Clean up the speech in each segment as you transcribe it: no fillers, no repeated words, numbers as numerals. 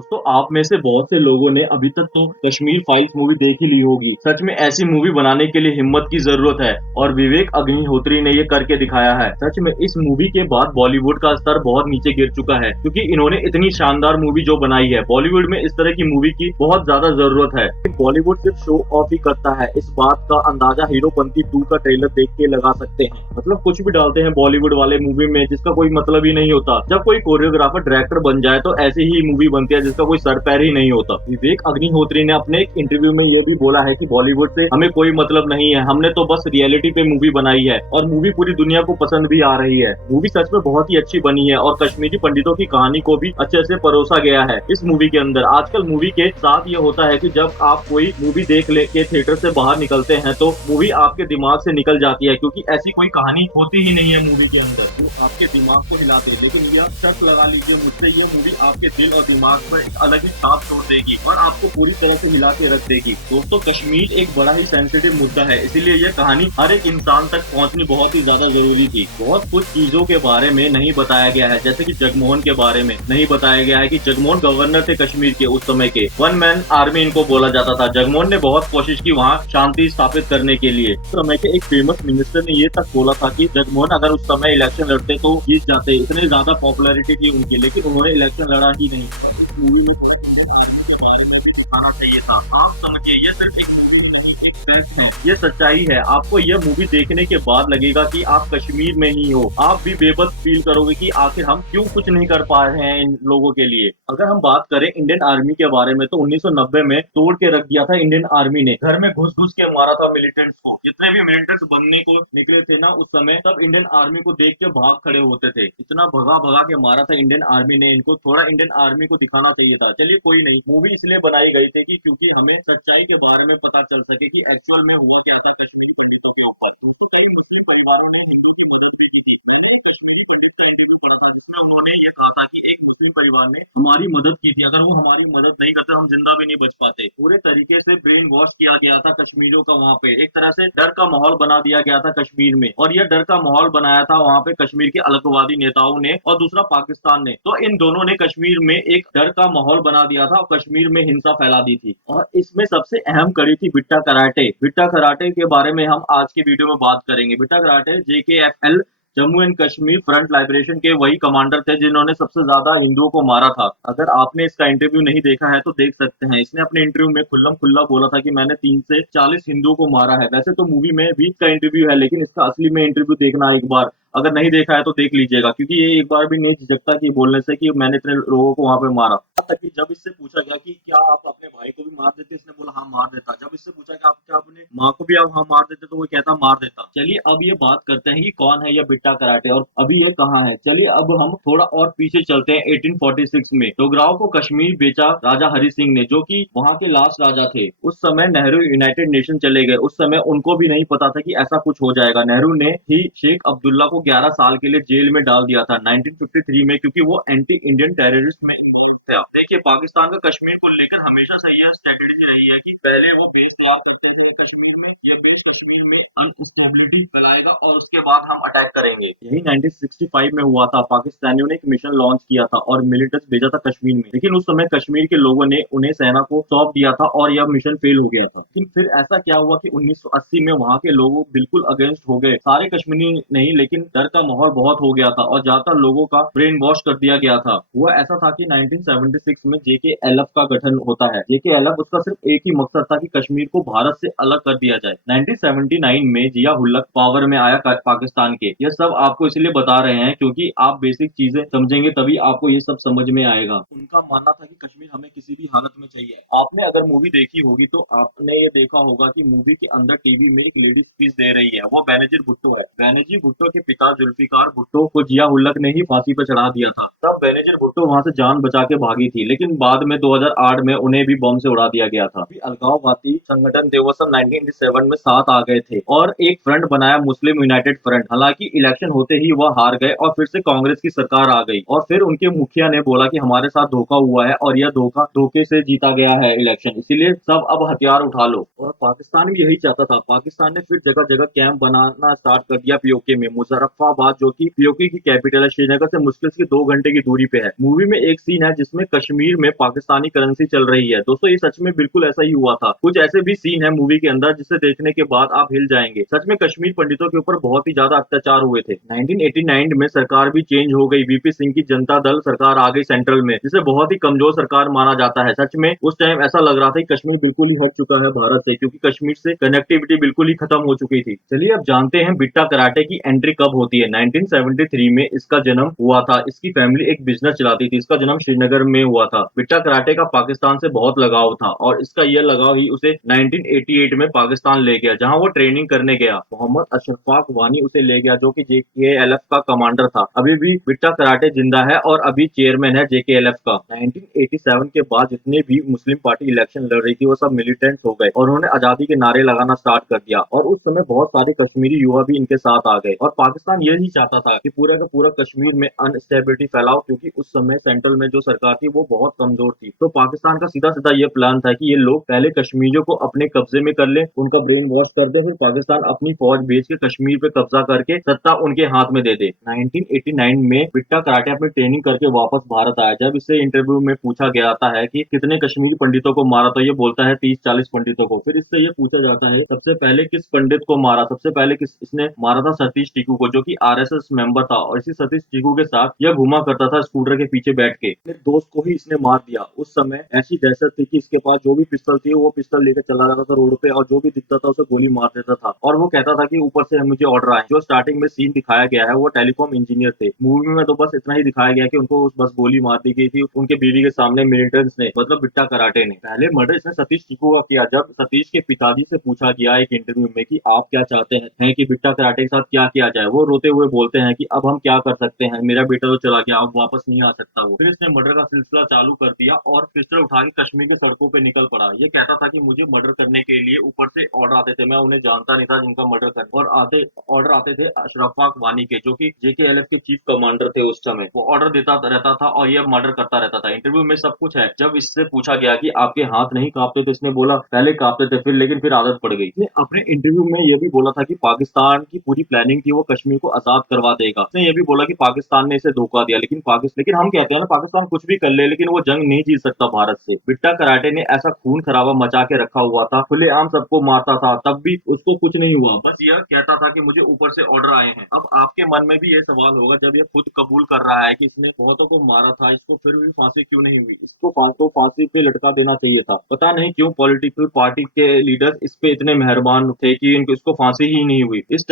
दोस्तों आप में से बहुत से लोगों ने अभी तक तो कश्मीर फाइल्स मूवी देख ही ली होगी। सच में ऐसी मूवी बनाने के लिए हिम्मत की जरूरत है और विवेक अग्निहोत्री ने ये करके दिखाया है। सच में इस मूवी के बाद बॉलीवुड का स्तर बहुत नीचे गिर चुका है क्योंकि इन्होंने इतनी शानदार मूवी जो बनाई है। बॉलीवुड में इस तरह की मूवी की बहुत ज्यादा जरूरत है। बॉलीवुड सिर्फ शो ऑफ ही करता है, इस बात का अंदाजा हीरोपंती 2 का ट्रेलर देख के लगा सकते हैं। मतलब कुछ भी डालते हैं बॉलीवुड वाले मूवी में जिसका कोई मतलब ही नहीं होता। जब कोई कोरियोग्राफर डायरेक्टर बन जाए तो ऐसी ही मूवी बनती है जिसका कोई सर पैर ही नहीं होता। विवेक अग्निहोत्री ने अपने एक इंटरव्यू में ये भी बोला है कि बॉलीवुड से हमें कोई मतलब नहीं है, हमने तो बस रियलिटी पे मूवी बनाई है और मूवी पूरी दुनिया को पसंद भी आ रही है। मूवी सच में बहुत ही अच्छी बनी है और कश्मीरी पंडितों की कहानी को भी अच्छे से परोसा गया है इस मूवी के अंदर। आजकल मूवी के साथ ये होता है कि जब आप कोई मूवी देख ले के थिएटर से बाहर निकलते हैं तो मूवी आपके दिमाग से निकल जाती है क्योंकि ऐसी कोई कहानी होती ही नहीं है मूवी के अंदर जो आपके दिमाग को हिलाते। लेकिन यह शर्त लगा लीजिए मुझसे, ये मूवी आपके दिल और दिमाग पर एक अलग ही छाप छोड़ देगी और आपको पूरी तरह से हिला के रख देगी। दोस्तों कश्मीर एक बड़ा ही सेंसिटिव मुद्दा है, इसीलिए यह कहानी हर एक इंसान तक पहुंचनी बहुत ही ज्यादा जरूरी थी। बहुत कुछ चीजों के बारे में नहीं बताया गया है, जैसे कि जगमोहन के बारे में नहीं बताया गया है कि जगमोहन गवर्नर थे कश्मीर के उस समय के, वन मैन आर्मी इनको बोला जाता था। जगमोहन ने बहुत कोशिश की वहाँ शांति स्थापित करने के लिए। उस समय के एक फेमस मिनिस्टर ने ये तक बोला था कि जगमोहन अगर उस समय इलेक्शन लड़ते तो जीत जाते, इतने ज्यादा पॉपुलैरिटी थी उनकी, लेकिन उन्होंने इलेक्शन लड़ा ही नहीं। इस मूवी में थोड़ा इंडियन आर्मी के बारे में भी दिखाना चाहिए था। आप समझिए ये सिर्फ एक मूवी ही नहीं, एक फैक्ट है, ये सच्चाई है। आपको यह मूवी देखने के बाद लगेगा कि आप कश्मीर में ही हो, आप भी बेबस फील करोगे कि आखिर हम क्यों कुछ नहीं कर पा रहे हैं इन लोगों के लिए। अगर हम बात करें इंडियन आर्मी के बारे में तो 1990 में तोड़ के रख दिया था इंडियन आर्मी ने, घर में घुस घुस के मारा था मिलिटेंट्स को। जितने भी मिलिटेंट्स बनने को निकले थे ना उस समय, सब इंडियन आर्मी को देख के भाग खड़े होते थे। इतना भगा भगा के मारा था इंडियन आर्मी ने इनको, थोड़ा इंडियन आर्मी को दिखाना चाहिए था। चलिए कोई नहीं, मूवी इसलिए बनाई गई थी कि क्योंकि हमें सच्चाई के बारे में पता चल सके कि एक्चुअल में हुआ क्या था कश्मीरी पंडितों के ऊपर। तो कई मुस्लिम परिवारों ने हिंदू की मदद भी की थी। कश्मीरी पंडित का इंटरव्यू पढ़ा था जिसमें उन्होंने ये कहा था कि एक मुस्लिम परिवार ने हमारी मदद की थी, अगर वो हमारी मदद नहीं करते हम जिंदा भी नहीं बच पाते। पूरे तरीके से ब्रेन वॉश किया गया था कश्मीरियों का, वहाँ पे एक तरह से डर का माहौल बना दिया गया था कश्मीर में, और यह डर का माहौल बनाया था वहाँ पे कश्मीर के अलगवादी नेताओं ने और दूसरा पाकिस्तान ने। तो इन दोनों ने कश्मीर में एक डर का माहौल बना दिया था और कश्मीर में हिंसा फैला दी थी। और इसमें सबसे अहम कड़ी थी बिट्टा कराटे। बिट्टा कराटे के बारे में हम आज की वीडियो में बात करेंगे। Bitta Karate JKFL Jammu and Kashmir front liberation के वही कमांडर थे जिन्होंने सबसे ज्यादा हिंदुओं को मारा था। अगर आपने इसका इंटरव्यू नहीं देखा है तो देख सकते हैं। इसने अपने इंटरव्यू में खुल्लम खुल्ला बोला था कि मैंने 3 से 40 हिंदुओं को मारा है। वैसे तो मूवी में भी इसका इंटरव्यू है, लेकिन इसका असली में इंटरव्यू देखना एक बार, अगर नहीं देखा है तो देख लीजिएगा, क्योंकि ये एक बार भी नहीं झिझकता कि बोलने से कि मैंने इतने लोगों को वहां पे मारा। तक कि जब इससे पूछा गया कि क्या आप अपने भाई को भी मार देते, इसने बोला हाँ मार देता। जब इससे पूछा कि आप क्या अपने माँ को भी आप हाँ मार देते, तो वो कहता मार देता। चलिए अब ये बात करते हैं कि कौन है ये बिट्टा कराटे और अभी ये कहाँ है। चलिए अब हम थोड़ा और पीछे चलते हैं 1846 में। डोगराव को कश्मीर बेचा राजा हरि सिंह ने, जो कि वहाँ के लास्ट राजा थे। उस समय नेहरू यूनाइटेड नेशन चले गए। उस समय उनको भी नहीं पता था कि ऐसा कुछ हो जाएगा। नेहरू ने ही शेख अब्दुल्ला को 11 साल के लिए जेल में डाल दिया था 1953 में, क्योंकि वो एंटी इंडियन टेररिस्ट में इन्वॉल्व थे। देखिए पाकिस्तान का कश्मीर को लेकर हमेशा से यह स्ट्रेटेजी रही है कि पहले वो बेस तैयार करते हैं कश्मीर में, ये बेस कश्मीर में अनस्टेबिलिटी फैलाएगा और उसके बाद हम अटैक करेंगे। यही 1965 में हुआ था। पाकिस्तानियों ने एक मिशन लॉन्च किया था और मिलिटेंट्स भेजा था कश्मीर में, लेकिन उस समय कश्मीर के लोगों ने उन्हें सेना को सौंप दिया था और यह मिशन फेल हो गया था। लेकिन फिर ऐसा क्या हुआ कि 1980 में वहां के लोगों बिल्कुल अगेंस्ट हो गए। सारे कश्मीरी नहीं, लेकिन डर का माहौल बहुत हो गया था और ज्यादातर लोगों का ब्रेन वॉश कर दिया गया था। हुआ ऐसा था कि 1976 में JKLF का गठन होता है। JKLF उसका सिर्फ एक ही मकसद था कि कश्मीर को भारत से अलग कर दिया जाए। 1979 में जिया हुल्लक पावर में आया पाकिस्तान के। यह सब आपको इसलिए बता रहे हैं क्योंकि आप बेसिक चीजें समझेंगे तभी आपको ये सब समझ में आएगा। उनका मानना था कि कश्मीर हमें किसी भी हालत में चाहिए। आपने अगर मूवी देखी होगी तो आपने ये देखा होगा कि मूवी के अंदर टीवी में एक लेडी स्पीच दे रही है, वो बेनजीर भुट्टो है। बेनजीर भुट्टो के पिता जुल्फिकार भुट्टो को जिया हुल्लक ने ही फांसी पर चढ़ा दिया था। तब बेनजीर भुट्टो वहां से जान बचा के भागी थी, लेकिन बाद में 2008 में उन्हें भी बम से उड़ा दिया गया था। अलगाववादी संगठन देवसम 1987 में साथ आ गए थे और एक फ्रंट बनाया मुस्लिम यूनाइटेड फ्रंट। हालांकि इलेक्शन होते ही वह हार गए और फिर से कांग्रेस की सरकार आ गई और फिर उनके मुखिया ने बोला कि हमारे साथ धोखा हुआ है और यह धोखे से जीता गया है इलेक्शन, इसीलिए सब अब हथियार उठा लो। और पाकिस्तान भी यही चाहता था। पाकिस्तान ने फिर जगह जगह कैंप बनाना स्टार्ट कर दिया POK में, मुशर्रफ मुजफ्फराबाद जो कि पीओके की कैपिटल है, श्रीनगर से मुश्किल से 2 घंटे की दूरी पे है। मूवी में एक सीन है जिसमें कश्मीर में पाकिस्तानी करेंसी चल रही है। दोस्तों ये सच में बिल्कुल ऐसा ही हुआ था। कुछ ऐसे भी सीन है मूवी के अंदर जिसे देखने के बाद आप हिल जाएंगे। सच में कश्मीर पंडितों के ऊपर बहुत ही ज्यादा अत्याचार हुए थे। 1989 में सरकार भी चेंज हो गई। वीपी सिंह की जनता दल सरकार आ गई सेंट्रल में, जिसे बहुत ही कमजोर सरकार माना जाता है। सच में उस टाइम ऐसा लग रहा था कि कश्मीर बिल्कुल ही हट चुका है भारत से, क्योंकि कश्मीर से कनेक्टिविटी बिल्कुल ही खत्म हो चुकी थी। चलिए अब जानते हैं बिट्टा कराटे की एंट्री कब होती है। 1973 में इसका जन्म हुआ था। इसकी फैमिली एक बिजनेस चलाती थी। इसका जन्म श्रीनगर में हुआ था। बिट्टा कराटे का पाकिस्तान से बहुत लगाव था और इसका यह लगाव ही उसे 1988 में पाकिस्तान ले गया, जहां वो ट्रेनिंग करने गया। मोहम्मद अशरफ वानी उसे ले गया, जो कि जेकेएलएफ का कमांडर था। अभी भी बिट्टा कराटे जिंदा है और अभी चेयरमैन है जेकेएलएफ का। 1987 के बाद जितने भी मुस्लिम पार्टी इलेक्शन लड़ रही थी वो सब मिलिटेंट हो गए और उन्होंने आजादी के नारे लगाना स्टार्ट कर दिया। और उस समय बहुत सारे कश्मीरी युवा भी इनके साथ आ गए और पाकिस्तान यही चाहता था कि पूरा का पूरा कश्मीर में अनस्टेबिलिटी फैलाओ, क्योंकि उस समय सेंट्रल में जो सरकार थी वो बहुत कमजोर थी। तो पाकिस्तान का सीधा सीधा ये प्लान था कि ये लोग पहले कश्मीरियों को अपने कब्जे में कर ले, उनका ब्रेन वॉश कर दे, फिर पाकिस्तान अपनी फौज भेज के कश्मीर पे कब्जा करके सत्ता उनके हाथ में दे दे। 1989 में बिट्टा कराटे अपनी ट्रेनिंग करके वापस भारत आया। जब इससे इंटरव्यू में पूछा गया है कि कितने कश्मीरी पंडितों को मारा, तो ये बोलता है 30-40 पंडितों को। फिर इससे ये पूछा जाता है सबसे पहले किस पंडित को मारा, सबसे पहले किस इसने मारा था, सतीश टीकू को, जो कि आरएसएस मेंबर था। और इसी सतीश टीकू के साथ यह घुमा करता था स्कूटर के पीछे बैठ के। अपने दोस्त को ही इसने मार दिया। उस समय ऐसी दहशत थी कि इसके पास जो भी पिस्तल थी वो पिस्तल लेकर चला जाता था रोड पे और जो भी दिखता था उसे गोली मार देता था। और वो कहता था कि ऊपर से मुझे ऑर्डर आए। जो स्टार्टिंग में सीन दिखाया गया है वो टेलीकॉम इंजीनियर थे। मूवी में तो बस इतना ही दिखाया गया कि उनको बस गोली मार दी गई थी उनके बीवी के सामने मिलिटेंट्स ने, मतलब बिट्टा कराटे ने। पहले मर्डर इसने सतीश टीकू का किया। जब सतीश के पिताजी से पूछा गया एक इंटरव्यू में कि आप क्या चाहते हैं कि बिट्टा कराटे के साथ क्या किया जाए, वो रोते हुए बोलते हैं कि अब हम क्या कर सकते हैं, मेरा बेटा तो चला गया, अब वापस नहीं आ सकता वो। फिर इसने मर्डर का सिलसिला चालू कर दिया और पिस्टल उठा के कश्मीर के सड़कों पे निकल पड़ा। ये कहता था कि मुझे मर्डर करने के लिए ऊपर से ऑर्डर आते थे, मैं उन्हें जानता नहीं था जिनका मर्डर कर, और आते ऑर्डर आते थे अशरफ वानी के, जो कि जेकेएलएफ के चीफ कमांडर थे उस समय। वो ऑर्डर देता रहता था और ये मर्डर करता रहता था। इंटरव्यू में सब कुछ है। जब इससे पूछा गया कि आपके हाथ नहीं कांपते, तो इसने बोला पहले कांपते थे फिर, लेकिन फिर आदत पड़ गई। इसने अपने इंटरव्यू में ये भी बोला था कि पाकिस्तान की पूरी प्लानिंग थी वो कश्मीर को आजाद करवा देगा। इसने ये भी बोला कि पाकिस्तान ने इसे धोखा दिया, लेकिन हम कहते हैं ना पाकिस्तान कुछ भी कर ले लेकिन वो जंग नहीं जीत सकता भारत से। बिट्टा कराटे ने ऐसा खून खराबा मचा के रखा हुआ था, खुलेआम सबको मारता था, तब भी उसको कुछ नहीं हुआ। बस यह कहता था कि मुझे ऊपर से ऑर्डर आए हैं। अब आपके मन में भी ये सवाल होगा, जब ये खुद कबूल कर रहा है कि इसने बहुतों को मारा था, इसको फिर भी फांसी क्यों नहीं हुई? इसको फांसी पे लटका देना चाहिए था। पता नहीं क्यों पॉलिटिकल पार्टी के लीडर इस पे इतने मेहरबान थे कि इनको इसको फांसी ही नहीं हुई। इस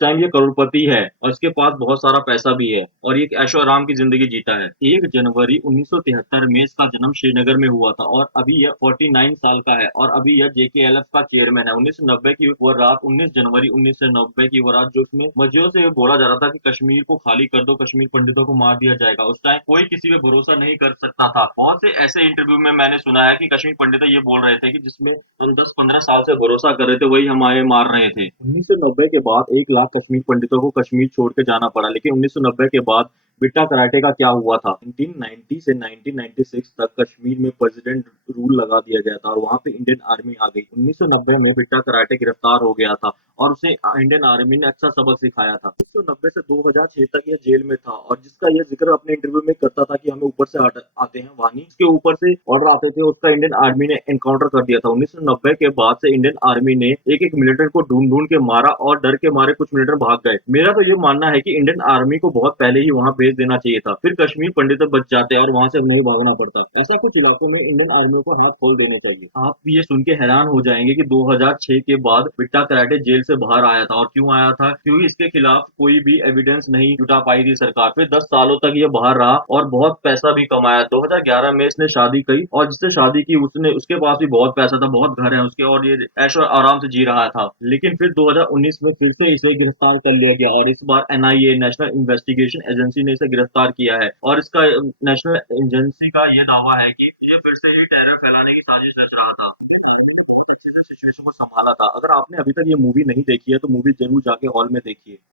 टाइम ये करोड़पति है और इसके पास बहुत सारा पैसा भी है और ये ऐशो आराम की जिंदगी जीता है। 1 जनवरी 1973 में इसका जन्म श्रीनगर में हुआ था और अभी यह 49 साल का है और अभी यह जेकेएलएफ का चेयरमैन है। 1990 की वो रात, 19 जनवरी 1990 की वो रात, जो इसमें मर्जियों से बोला जा रहा था कि कश्मीर को खाली कर दो, कश्मीर पंडितों को मार दिया जाएगा। उस टाइम कोई किसी पे भरोसा नहीं कर सकता था। बहुत से ऐसे इंटरव्यू में मैंने सुना है कि कश्मीर पंडित ये बोल रहे थे कि जिसमें हम 10-15 साल से भरोसा कर रहे थे वही हमारे मार रहे थे। 1990 के बाद 1 लाख कश्मीर पंडितों को कश्मीर छोड़ के जाना पड़ा। लेकिन 1990 के बाद बिट्टा कराटे का क्या हुआ था? 1990 से 1996 तक कश्मीर में प्रेसिडेंट रूल लगा दिया गया था और वहां पे इंडियन आर्मी आ गई। 1990 में बिट्टा कराटे गिरफ्तार हो गया था और उसे इंडियन आर्मी ने अच्छा सबक सिखाया था। 1990 से 2006 तक यह जेल में था और जिसका यह जिक्र अपने इंटरव्यू में करता था कि हमें ऊपर से आते हैं वानी, इसके ऊपर से ऑर्डर आते थे, उसका इंडियन आर्मी ने एनकाउंटर कर दिया था। 1990 के बाद से इंडियन आर्मी ने एक एक मिलिटेंट को ढूंढ ढूंढ के मारा और डर के मारे कुछ मिलिटेंट भाग गए। मेरा तो ये मानना है कि इंडियन आर्मी को बहुत पहले ही वहां भेज देना चाहिए था, फिर कश्मीर पंडित बच जाते और वहां से नहीं भागना पड़ता। ऐसा कुछ इलाकों में इंडियन आर्मी को हाथ खोल देने चाहिए। आप भी ये सुन के हैरान हो जाएंगे कि 2006 के बाद बिट्टा कराटे जेल से बाहर आया था। और क्यों आया था? क्योंकि इसके खिलाफ कोई भी एविडेंस नहीं जुटा पाई थी सरकार। फिर 10 सालों तक ये बाहर रहा और बहुत पैसा भी कमाया। 2011 में इसने शादी की और जिससे शादी की उसके पास भी बहुत पैसा था, बहुत घर है उसके और ये ऐशो आराम से जी रहा था। लेकिन फिर 2019 में फिर से इसे गिरफ्तार कर लिया गया और इस बार एनआईए, नेशनल इन्वेस्टिगेशन एजेंसी ने इसे गिरफ्तार किया है। और इसका नेशनल एजेंसी का यह दावा है कि ये फिर से ये टेरर फैलाने की साजिश रच रहा था। सिचुएशन को संभाला था। अगर आपने अभी तक ये मूवी नहीं देखी है तो मूवी जरूर जाके हॉल में देखिए।